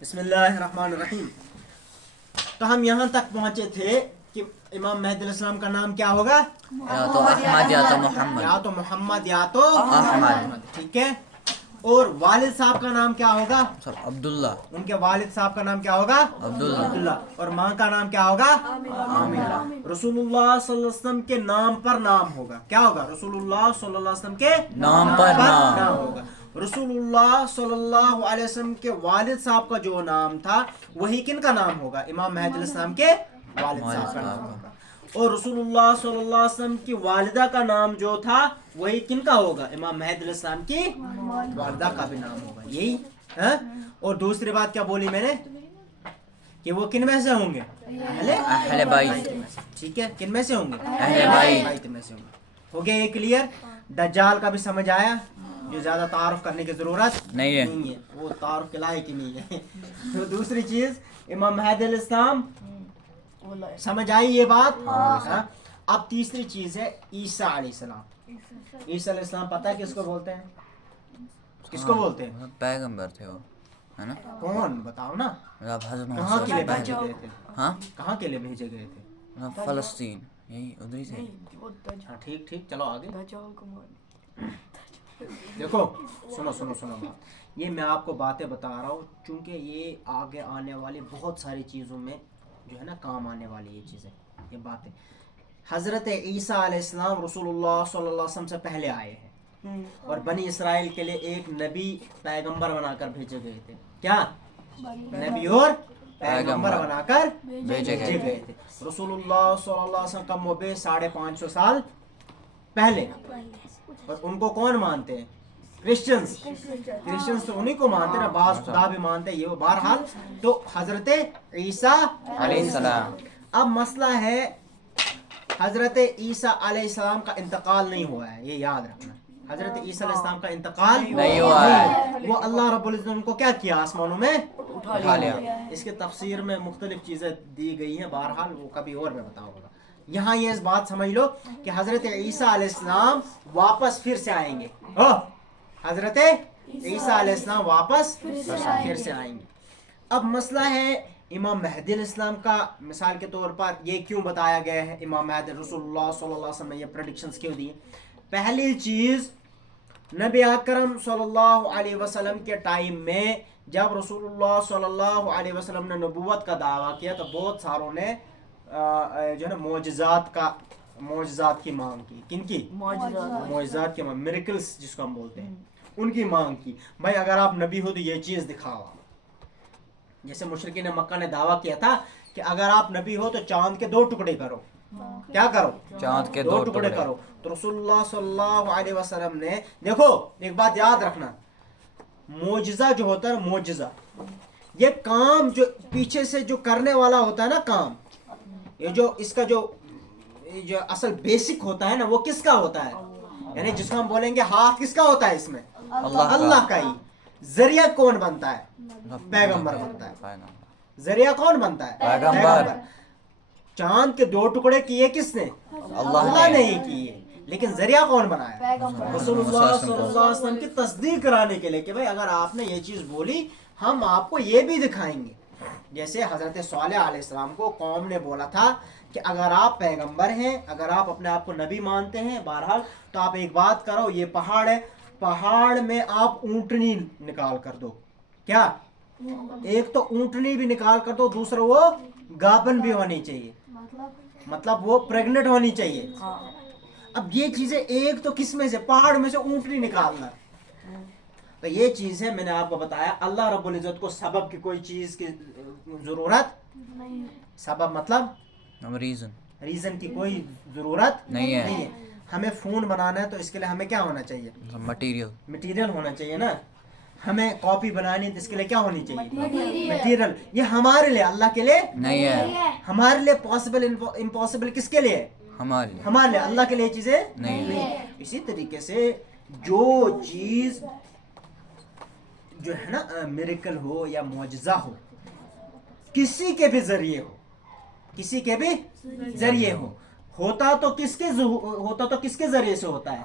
بسم اللہ الرحمن الرحیم. تو ہم یہاں تک پہنچے تھے کہ امام مہدی علیہ السلام کا نام کیا ہوگا؟ یا تو احمد یا تو محمد. یا تو محمد یا تو احمد. ٹھیک ہے. اور والد صاحب کا نام کیا ہوگا؟ عبداللہ. ان کے والد صاحب کا نام کیا ہوگا؟ عبداللہ. عبداللہ. اور ماں کا نام کیا ہوگا؟ آمنہ. رسول اللہ صلی اللہ علیہ وسلم کے نام پر نام ہوگا. کیا ہوگا؟ رسول اللہ صلی اللہ علیہ وسلم کے نام پر نام ہوگا. رسول اللہ صلی اللہ علیہ وسلم کے والد صاحب کا جو نام تھا وہی کن کا نام ہوگا؟ امام مہدی علیہ السلام کے والد صاحب کا نام ہوگا. اور رسول اللہ صلی اللہ علیہ وسلم کی والدہ کا نام جو تھا وہی کن کا ہوگا؟ امام مہدی علیہ السلام کی والدہ کا بھی نام ہوگا. یہی ہاں. اور دوسری بات کیا بولی میں نے کہ وہ کن میں سے ہوں گے؟ اہل بیت. ٹھیک ہے. کن میں سے ہوں گے؟ اہل بیت میں سے ہوں گے. ہو گیا یہ کلیئر؟ دجال کا بھی سمجھ آیا، جو زیادہ تعارف کرنے کی ضرورت نہیں ہے. وہ تعارف کے لائق ہی نہیں ہے. تو دوسری چیز امام مہدی علیہ السلام، سمجھ آئی یہ بات؟ ہاں. اب تیسری چیز ہے عیسیٰ علیہ السلام. عیسیٰ علیہ السلام پتہ ہے کس کو بولتے ہیں؟ کس کو بولتے ہیں؟ پیغمبر تھے وہ، ہے نا؟ کون بتاؤ نا. حضرت کہاں کے لیے محمد بھیجے گئے تھے؟ ہاں کہاں کے لیے بھیجے گئے تھے؟ فلسطین، یہی ادھر ہی سے. ہاں ٹھیک ٹھیک. چلو آگے دیکھو. سنو سنو سنو بات. یہ میں آپ کو باتیں بتا رہا ہوں چونکہ یہ آگے آنے والی بہت ساری چیزوں میں جو ہے نا کام آنے والی یہ چیزیں، یہ باتیں. حضرت عیسیٰ علیہ السلام رسول اللہ صلی اللہ علیہ وسلم سے پہلے آئے ہیں اور بنی اسرائیل کے لیے ایک نبی پیغمبر بنا کر بھیجے گئے تھے. کیا؟ نبی اور پیغمبر بنا کر بھیجے گئے تھے. رسول اللہ صلی اللہ علیہ وسلم کا موبے 550 سال پہلے. اور ان کو کون مانتے ہیں؟ کرسچنز تو انہی کو مانتے ہیں، بعض خدا بھی مانتے ہیں. یہ بہرحال تو حضرت عیسیٰ علیہ السلام. اب مسئلہ ہے حضرت عیسیٰ علیہ السلام کا انتقال نہیں ہوا ہے، یہ یاد رکھنا. حضرت عیسیٰ علیہ السلام کا انتقال نہیں ہوا ہے. وہ اللہ رب العزت نے ان کو کیا کیا؟ آسمانوں میں اٹھا لیا. اس کے تفسیر میں مختلف چیزیں دی گئی ہیں، بہرحال وہ کبھی اور میں بتاؤں گا. یہاں یہ اس بات سمجھ لو کہ حضرت عیسیٰ علیہ السلام واپس پھر سے آئیں گے. حضرت عیسیٰ علیہ السلام واپس پھر سے آئیں گے. اب مسئلہ ہے امام مہدی علیہ السلام کا. مثال کے طور پر یہ کیوں بتایا گیا ہے امام مہدی؟ رسول اللہ صلی اللہ علیہ وسلم نے یہ پریڈکشنز کیوں دی؟ پہلی چیز، نبی اکرم صلی اللہ علیہ وسلم کے ٹائم میں جب رسول اللہ صلی اللہ علیہ وسلم نے نبوت کا دعویٰ کیا تو بہت ساروں نے جو ہے نا معجزات کی مانگ کی. کن کی؟ معجزات کی مانگ، میریکلز جس کو ہم بولتے ہیں، ان کی مانگ کی. بھائی اگر آپ نبی ہو تو یہ چیز دکھاؤ. جیسے مشرکین مکہ نے دعویٰ کیا تھا کہ اگر آپ نبی ہو تو چاند کے 2 ٹکڑے کرو. کیا کرو؟ چاند کے 2 ٹکڑے کرو. تو رسول اللہ صلی اللہ علیہ وسلم نے، دیکھو ایک بات یاد رکھنا، معجزہ جو ہوتا ہے، معجزہ یہ کام جو پیچھے سے جو کرنے والا ہوتا ہے نا کام، یہ جو اس کا جو اصل بیسک ہوتا ہے نا، وہ کس کا ہوتا ہے؟ یعنی جس کو ہم بولیں گے ہاتھ کس کا ہوتا ہے اس میں؟ اللہ کا ہی. ذریعہ کون بنتا ہے؟ پیغمبر بنتا ہے. ذریعہ کون بنتا ہے؟ پیغمبر. چاند کے 2 ٹکڑے کیے کس نے؟ اللہ نے ہی کیے. لیکن ذریعہ کون بنایا؟ رسول اللہ صلی اللہ علیہ وسلم کی تصدیق کرانے کے لیے کہ بھائی اگر آپ نے یہ چیز بولی ہم آپ کو یہ بھی دکھائیں گے. جیسے حضرت صالح علیہ السلام کو قوم نے بولا تھا کہ اگر آپ پیغمبر ہیں، اگر آپ اپنے آپ کو نبی مانتے ہیں، بہرحال تو آپ ایک بات کرو، یہ پہاڑ ہے، پہاڑ میں آپ اونٹنی نکال کر دو. کیا؟ ایک تو اونٹنی بھی نکال کر دو، دوسرا وہ گابن بھی ہونی چاہیے، مطلب وہ پریگننٹ ہونی چاہیے. اب یہ چیزیں ایک تو کس میں سے؟ پہاڑ میں سے اونٹنی نکالنا. تو یہ چیز ہے، میں نے آپ کو بتایا اللہ رب العزت کو سبب کی کوئی چیز کی ضرورت نہیں. سبب مطلب ریزن کی کوئی ضرورت نہیں ہے. ہمیں فون بنانا ہے تو اس کے لیے ہمیں کیا ہونا چاہیے؟ مٹیریل ہونا چاہیے نا. ہمیں کاپی بنانی ہے تو اس کے لیے کیا ہونی چاہیے؟ مٹیریل. یہ ہمارے لیے، اللہ کے لیے نہیں ہے. ہمارے لیے پاسبل امپاسبل کس کے لیے؟ ہمارے لیے. اللہ کے لیے چیزیں نہیں. اسی طریقے سے جو چیز جو ہے نا میریکل ہو یا معجزہ ہو، کسی کے بھی ذریعے ہو، کسی کے بھی ذریعے ہوتا تو کس کے ذریعے سے ہوتا ہے؟